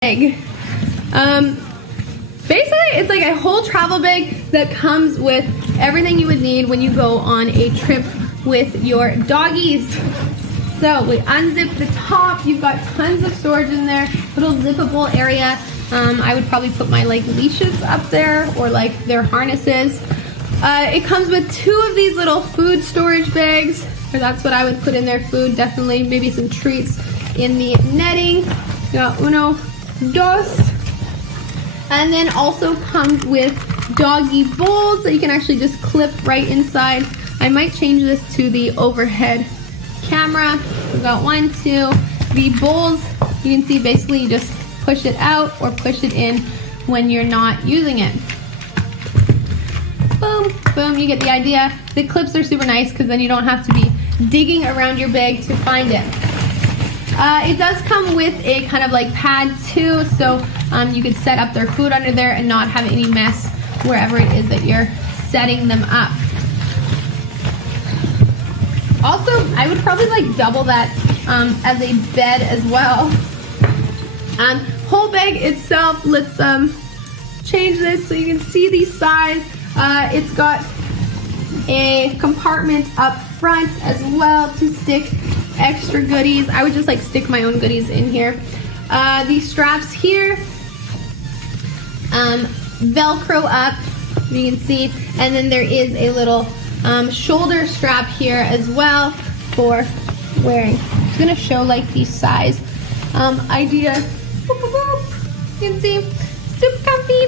bag. Basically, it's like a whole travel bag that comes with everything you would need when you go on a trip with your doggies. So we unzip the top. You've got tons of storage in there. Little zippable area. I would probably put my like leashes up there or like their harnesses. It comes with 2 of these little food storage bags, or that's what I would put in there. Food, definitely, maybe some treats in the netting. You got uno, dos. And then also comes with doggy bowls that you can actually just clip right inside. I might change this to the overhead camera. We've got 1, 2. The bowls, you can see basically you just push it out or push it in when you're not using it. Boom, boom, you get the idea. The clips are super nice because then you don't have to be digging around your bag to find it. It does come with a kind of like pad too, so you could set up their food under there and not have any mess wherever it is that you're setting them up. Also, I would probably like double that as a bed as well. Whole bag itself, let's change this so you can see the size. It's got a compartment up front as well to stick extra goodies. I would just like stick my own goodies in here. These straps here, Velcro up, you can see, and then there is a little shoulder strap here as well for wearing. I'm gonna show like the size idea. You can see, super comfy.